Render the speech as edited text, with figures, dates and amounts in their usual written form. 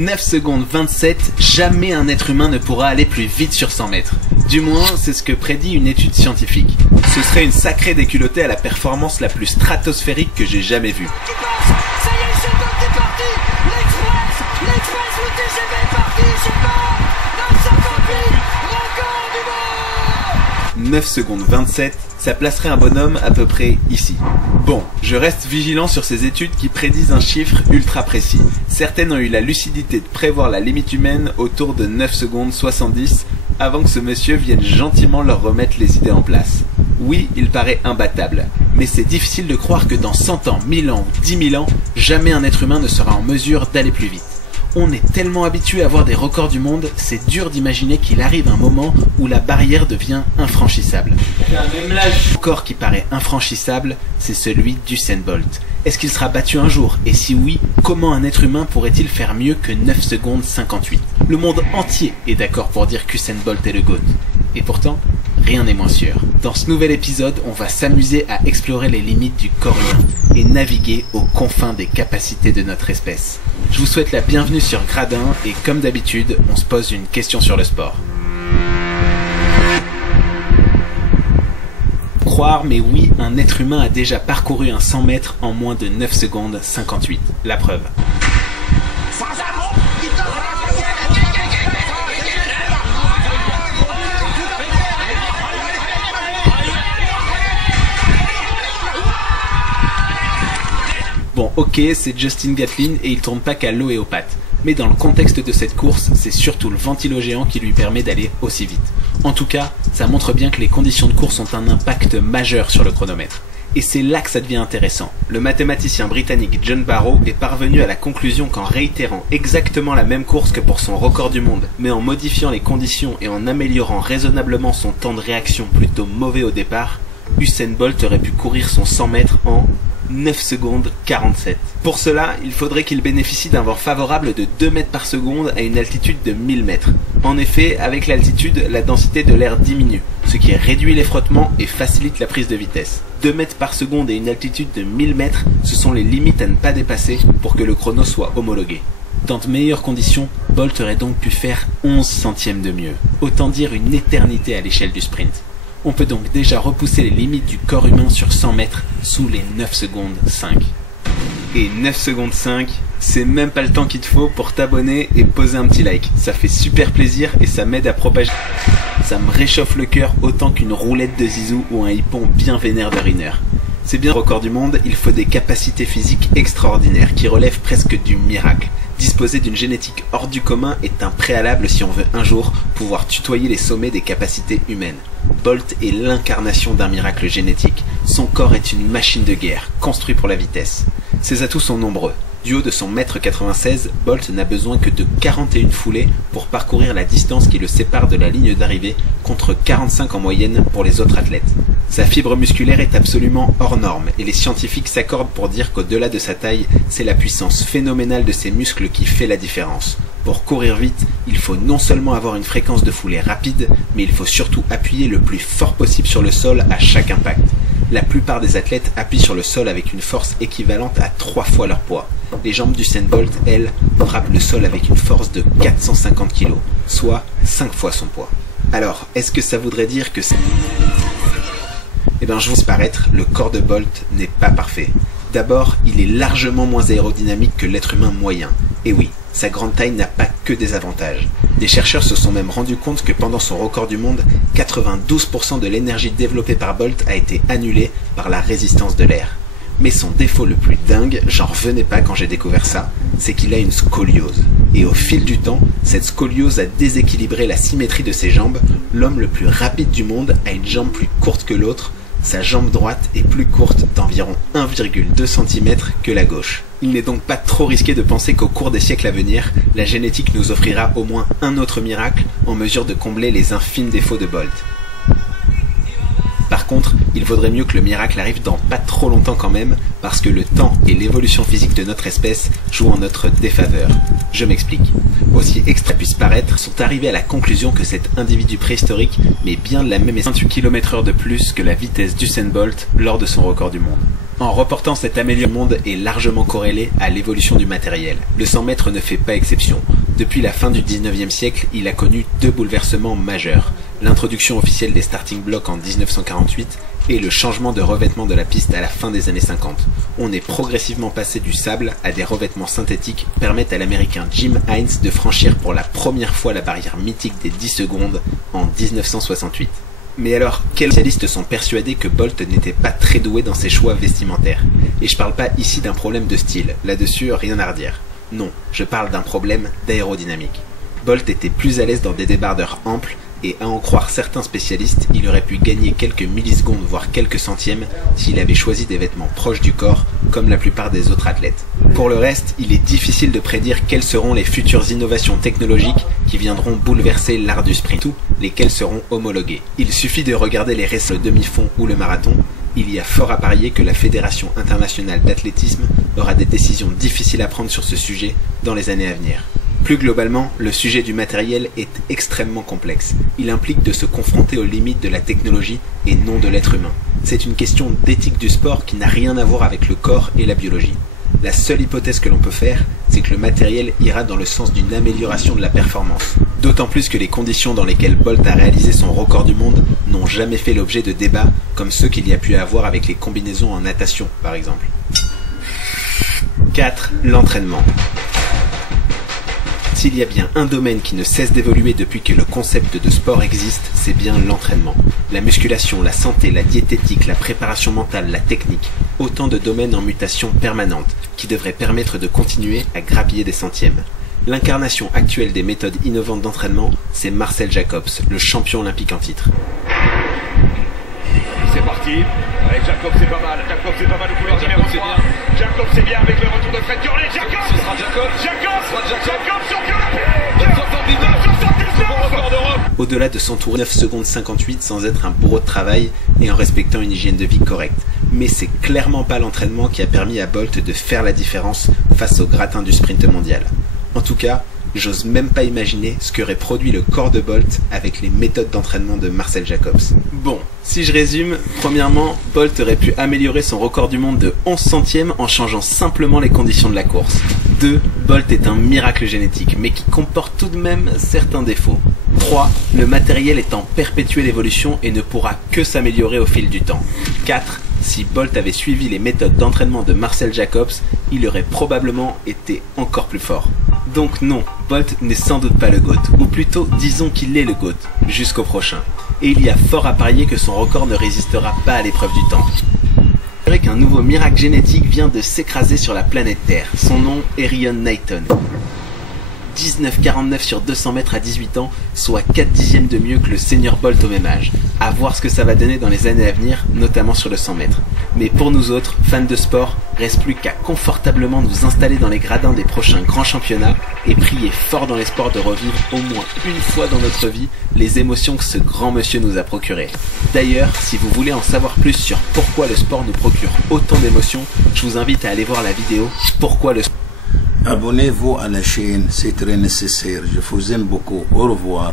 9 secondes 27, jamais un être humain ne pourra aller plus vite sur 100 mètres. Du moins, c'est ce que prédit une étude scientifique. Ce serait une sacrée déculottée à la performance la plus stratosphérique que j'ai jamais vue. Ça y est, Usain Bolt est parti. L'Express, le TGV est parti, je pars. 9,58, record du monde. 9 secondes 27, ça placerait un bonhomme à peu près ici. Bon, je reste vigilant sur ces études qui prédisent un chiffre ultra précis. Certaines ont eu la lucidité de prévoir la limite humaine autour de 9 secondes 70 avant que ce monsieur vienne gentiment leur remettre les idées en place. Oui, il paraît imbattable, mais c'est difficile de croire que dans 100 ans, 1000 ans ou 10 000 ans, jamais un être humain ne sera en mesure d'aller plus vite. On est tellement habitué à voir des records du monde, c'est dur d'imaginer qu'il arrive un moment où la barrière devient infranchissable. Le record qui paraît infranchissable, c'est celui d'Usain Bolt. Est-ce qu'il sera battu un jour? Et si oui, comment un être humain pourrait-il faire mieux que 9 secondes 58? Le monde entier est d'accord pour dire qu'Usain Bolt est le GOAT. Et pourtant, rien n'est moins sûr. Dans ce nouvel épisode, on va s'amuser à explorer les limites du corps humain et naviguer aux confins des capacités de notre espèce. Je vous souhaite la bienvenue sur Gradin et comme d'habitude, on se pose une question sur le sport. Croire, mais oui, un être humain a déjà parcouru un 100 mètres en moins de 9 secondes 58. La preuve. Bon, ok, c'est Justin Gatlin et il tourne pas qu'à l'eau et aux pattes. Mais dans le contexte de cette course, c'est surtout le ventilo géant qui lui permet d'aller aussi vite. En tout cas, ça montre bien que les conditions de course ont un impact majeur sur le chronomètre. Et c'est là que ça devient intéressant. Le mathématicien britannique John Barrow est parvenu à la conclusion qu'en réitérant exactement la même course que pour son record du monde, mais en modifiant les conditions et en améliorant raisonnablement son temps de réaction plutôt mauvais au départ, Usain Bolt aurait pu courir son 100 mètres en 9 secondes 47. Pour cela, il faudrait qu'il bénéficie d'un vent favorable de 2 mètres par seconde à une altitude de 1000 mètres. En effet, avec l'altitude, la densité de l'air diminue, ce qui réduit les frottements et facilite la prise de vitesse. 2 mètres par seconde et une altitude de 1000 mètres, ce sont les limites à ne pas dépasser pour que le chrono soit homologué. Dans de meilleures conditions, Bolt aurait donc pu faire 11 centièmes de mieux. Autant dire une éternité à l'échelle du sprint. On peut donc déjà repousser les limites du corps humain sur 100 mètres sous les 9 secondes 5. Et 9 secondes 5, c'est même pas le temps qu'il te faut pour t'abonner et poser un petit like. Ça fait super plaisir et ça m'aide à propager. Ça me réchauffe le cœur autant qu'une roulette de zizou ou un hippon bien vénère de Riner. C'est bien le record du monde, il faut des capacités physiques extraordinaires qui relèvent presque du miracle. Disposer d'une génétique hors du commun est un préalable si on veut un jour pouvoir tutoyer les sommets des capacités humaines. Bolt est l'incarnation d'un miracle génétique. Son corps est une machine de guerre, construit pour la vitesse. Ses atouts sont nombreux. Du haut de son 1,96 m, Bolt n'a besoin que de 41 foulées pour parcourir la distance qui le sépare de la ligne d'arrivée, contre 45 en moyenne pour les autres athlètes. Sa fibre musculaire est absolument hors norme, et les scientifiques s'accordent pour dire qu'au-delà de sa taille, c'est la puissance phénoménale de ses muscles qui fait la différence. Pour courir vite, il faut non seulement avoir une fréquence de foulée rapide, mais il faut surtout appuyer le plus fort possible sur le sol à chaque impact. La plupart des athlètes appuient sur le sol avec une force équivalente à 3 fois leur poids. Les jambes d'Usain Bolt, elles, frappent le sol avec une force de 450 kg, soit 5 fois son poids. Alors, est-ce que ça voudrait dire que c'est... Eh bien, je vous disparaître, le corps de Bolt n'est pas parfait. D'abord, il est largement moins aérodynamique que l'être humain moyen. Et oui, sa grande taille n'a pas que des avantages. Des chercheurs se sont même rendus compte que pendant son record du monde, 92% de l'énergie développée par Bolt a été annulée par la résistance de l'air. Mais son défaut le plus dingue, j'en revenais pas quand j'ai découvert ça, c'est qu'il a une scoliose. Et au fil du temps, cette scoliose a déséquilibré la symétrie de ses jambes. L'homme le plus rapide du monde a une jambe plus courte que l'autre. Sa jambe droite est plus courte d'environ 1,2 cm que la gauche. Il n'est donc pas trop risqué de penser qu'au cours des siècles à venir, la génétique nous offrira au moins un autre miracle en mesure de combler les infimes défauts de Bolt. Par contre, il vaudrait mieux que le miracle arrive dans pas trop longtemps quand même, parce que le temps et l'évolution physique de notre espèce jouent en notre défaveur. Je m'explique. Aussi extra puisse paraître, sont arrivés à la conclusion que cet individu préhistorique met bien de la même 28 km/h de plus que la vitesse d'Usain Bolt lors de son record du monde. En reportant cette amélioration, le monde est largement corrélé à l'évolution du matériel. Le 100 mètres ne fait pas exception. Depuis la fin du 19e siècle, il a connu deux bouleversements majeurs. L'introduction officielle des starting blocks en 1948 et le changement de revêtement de la piste à la fin des années 50. On est progressivement passé du sable à des revêtements synthétiques permettant à l'américain Jim Hines de franchir pour la première fois la barrière mythique des 10 secondes en 1968. Mais alors, quels spécialistes sont persuadés que Bolt n'était pas très doué dans ses choix vestimentaires? Et je parle pas ici d'un problème de style, là-dessus rien à redire. Non, je parle d'un problème d'aérodynamique. Bolt était plus à l'aise dans des débardeurs amples, et à en croire certains spécialistes, il aurait pu gagner quelques millisecondes voire quelques centièmes s'il avait choisi des vêtements proches du corps, comme la plupart des autres athlètes. Pour le reste, il est difficile de prédire quelles seront les futures innovations technologiques qui viendront bouleverser l'art du sprint, ou lesquelles seront homologuées. Il suffit de regarder les récits le demi-fond ou le marathon, il y a fort à parier que la Fédération internationale d'athlétisme aura des décisions difficiles à prendre sur ce sujet dans les années à venir. Plus globalement, le sujet du matériel est extrêmement complexe. Il implique de se confronter aux limites de la technologie et non de l'être humain. C'est une question d'éthique du sport qui n'a rien à voir avec le corps et la biologie. La seule hypothèse que l'on peut faire, c'est que le matériel ira dans le sens d'une amélioration de la performance. D'autant plus que les conditions dans lesquelles Bolt a réalisé son record du monde n'ont jamais fait l'objet de débats comme ceux qu'il y a pu avoir avec les combinaisons en natation, par exemple. 4. L'entraînement. S'il y a bien un domaine qui ne cesse d'évoluer depuis que le concept de sport existe, c'est bien l'entraînement. La musculation, la santé, la diététique, la préparation mentale, la technique, autant de domaines en mutation permanente qui devraient permettre de continuer à grappiller des centièmes. L'incarnation actuelle des méthodes innovantes d'entraînement, c'est Marcel Jacobs, le champion olympique en titre. C'est parti, avec Jacobs c'est pas mal, au couloir numéro 3. Jacobs c'est bien avec le retour de Fred Gurley. Jacobs, ce sera Jacobs, champion olympique. 79 record d'Europe. Au-delà de son tour 9 secondes 58 sans être un bourreau de travail et en respectant une hygiène de vie correcte. Mais c'est clairement pas l'entraînement qui a permis à Bolt de faire la différence face au gratin du sprint mondial. En tout cas, j'ose même pas imaginer ce qu'aurait produit le corps de Bolt avec les méthodes d'entraînement de Marcel Jacobs. Bon, si je résume, premièrement, Bolt aurait pu améliorer son record du monde de 11 centièmes en changeant simplement les conditions de la course. 2. Bolt est un miracle génétique, mais qui comporte tout de même certains défauts. 3. Le matériel est en perpétuelle évolution et ne pourra que s'améliorer au fil du temps. 4. Si Bolt avait suivi les méthodes d'entraînement de Marcel Jacobs, il aurait probablement été encore plus fort. Donc non, Bolt n'est sans doute pas le GOAT, ou plutôt disons qu'il est le GOAT, jusqu'au prochain. Et il y a fort à parier que son record ne résistera pas à l'épreuve du temps. C'est vrai qu'un nouveau miracle génétique vient de s'écraser sur la planète Terre, son nom est Rion Knighton. 19,49 sur 200 mètres à 18 ans, soit 4 dixièmes de mieux que le senior Bolt au même âge. À voir ce que ça va donner dans les années à venir, notamment sur le 100 mètres. Mais pour nous autres, fans de sport, reste plus qu'à confortablement nous installer dans les gradins des prochains grands championnats et prier fort dans l'espoir de revivre au moins une fois dans notre vie les émotions que ce grand monsieur nous a procurées. D'ailleurs, si vous voulez en savoir plus sur pourquoi le sport nous procure autant d'émotions, je vous invite à aller voir la vidéo « Pourquoi le sport ». Abonnez-vous à la chaîne, c'est très nécessaire. Je vous aime beaucoup. Au revoir.